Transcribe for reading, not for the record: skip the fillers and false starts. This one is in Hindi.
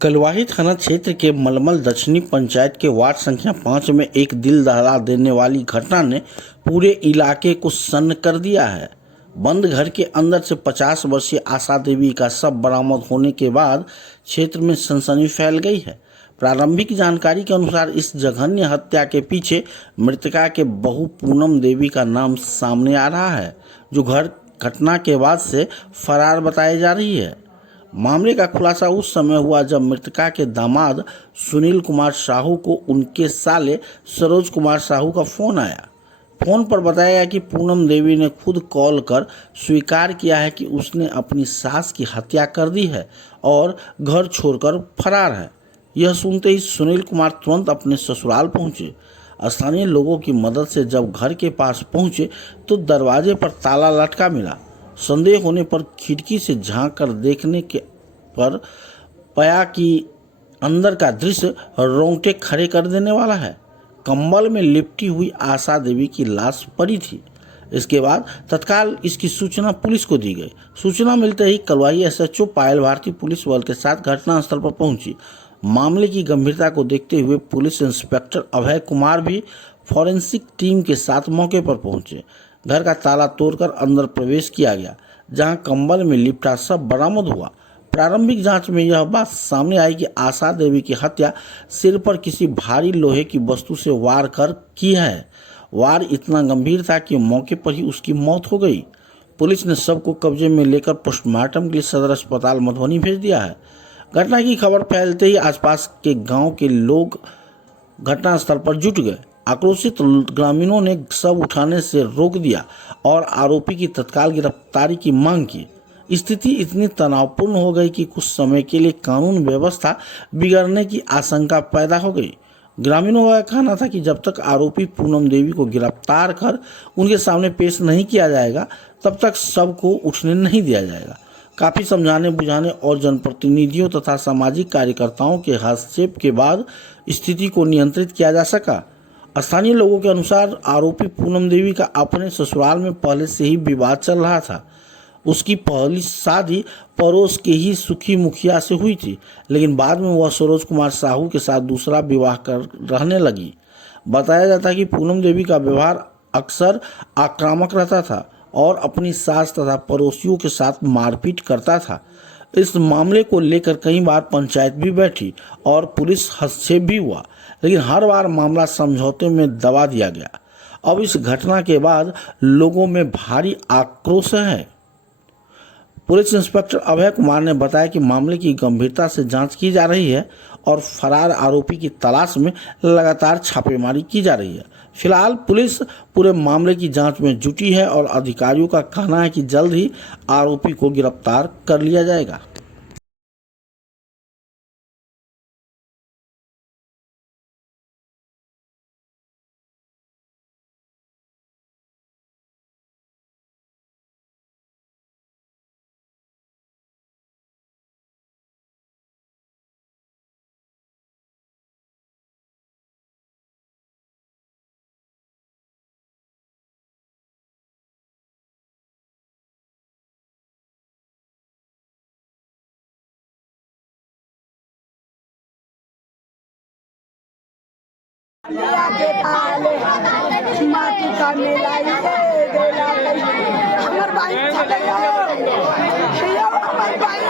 कलवाही थाना क्षेत्र के मलमल दक्षिणी पंचायत के वार्ड संख्या 5 में एक दिल दहला देने वाली घटना ने पूरे इलाके को सन्न कर दिया है। बंद घर के अंदर से 50 वर्षीय आशा देवी का शव बरामद होने के बाद क्षेत्र में सनसनी फैल गई है। प्रारंभिक जानकारी के अनुसार इस जघन्य हत्या के पीछे मृतका के बहू पूनम देवी का नाम सामने आ रहा है, जो घटना के बाद से फरार बताई जा रही है। मामले का खुलासा उस समय हुआ जब मृतका के दामाद सुनील कुमार साहू को उनके साले सरोज कुमार साहू का फोन आया। फोन पर बताया गया कि पूनम देवी ने खुद कॉल कर स्वीकार किया है कि उसने अपनी सास की हत्या कर दी है और घर छोड़कर फरार है। यह सुनते ही सुनील कुमार तुरंत अपने ससुराल पहुंचे। स्थानीय लोगों की मदद से जब घर के पास पहुंचे तो दरवाजे पर ताला लटका मिला। संदेह होने पर खिड़की से झांक कर देखने के पर पाया कि अंदर का दृश्य रोंगटे खड़े कर देने वाला है। कंबल में लिपटी हुई आशा देवी की लाश पड़ी थी। इसके बाद तत्काल इसकी सूचना पुलिस को दी गई। सूचना मिलते ही कलवाही एसएचओ पायल भारती पुलिस बल के साथ घटनास्थल पर पहुंची। मामले की गंभीरता को देखते हुए पुलिस इंस्पेक्टर अभय कुमार भी फॉरेंसिक टीम के साथ मौके पर पहुंचे। घर का ताला तोड़कर अंदर प्रवेश किया गया, जहां कंबल में लिपटा शव बरामद हुआ। प्रारंभिक जांच में यह बात सामने आई कि आशा देवी की हत्या सिर पर किसी भारी लोहे की वस्तु से वार कर की है। वार इतना गंभीर था कि मौके पर ही उसकी मौत हो गई। पुलिस ने शव को कब्जे में लेकर पोस्टमार्टम के लिए सदर अस्पताल मधुबनी भेज दिया है। घटना की खबर फैलते ही आसपास के गांव के लोग घटनास्थल पर जुट गए। आक्रोशित ग्रामीणों ने शव उठाने से रोक दिया और आरोपी की तत्काल गिरफ्तारी की मांग की। स्थिति इतनी तनावपूर्ण हो गई कि कुछ समय के लिए कानून व्यवस्था बिगड़ने की आशंका पैदा हो गई। ग्रामीणों का कहना था कि जब तक आरोपी पूनम देवी को गिरफ्तार कर उनके सामने पेश नहीं किया जाएगा, तब तक शव को उठने नहीं दिया जाएगा। काफी समझाने बुझाने और जनप्रतिनिधियों तथा सामाजिक कार्यकर्ताओं के हस्तक्षेप के बाद स्थिति को नियंत्रित किया जा सका। स्थानीय लोगों के अनुसार आरोपी पूनम देवी का अपने ससुराल में पहले से ही विवाद चल रहा था। उसकी पहली शादी पड़ोस के ही सुखी मुखिया से हुई थी, लेकिन बाद में वह सरोज कुमार साहू के साथ दूसरा विवाह कर रहने लगी। बताया जाता है कि पूनम देवी का व्यवहार अक्सर आक्रामक रहता था और अपनी सास तथा पड़ोसियों के साथ मारपीट करता था। इस मामले को लेकर कई बार पंचायत भी बैठी और पुलिस हस्तक्षेप भी हुआ, लेकिन हर बार मामला समझौते में दबा दिया गया। अब इस घटना के बाद लोगों में भारी आक्रोश है। पुलिस इंस्पेक्टर अभय कुमार ने बताया कि मामले की गंभीरता से जांच की जा रही है और फरार आरोपी की तलाश में लगातार छापेमारी की जा रही है। फिलहाल पुलिस पूरे मामले की जांच में जुटी है और अधिकारियों का कहना है कि जल्द ही आरोपी को गिरफ्तार कर लिया जाएगा। के पाले माटी का मिलाई देला हमर भाई चले हमर भाई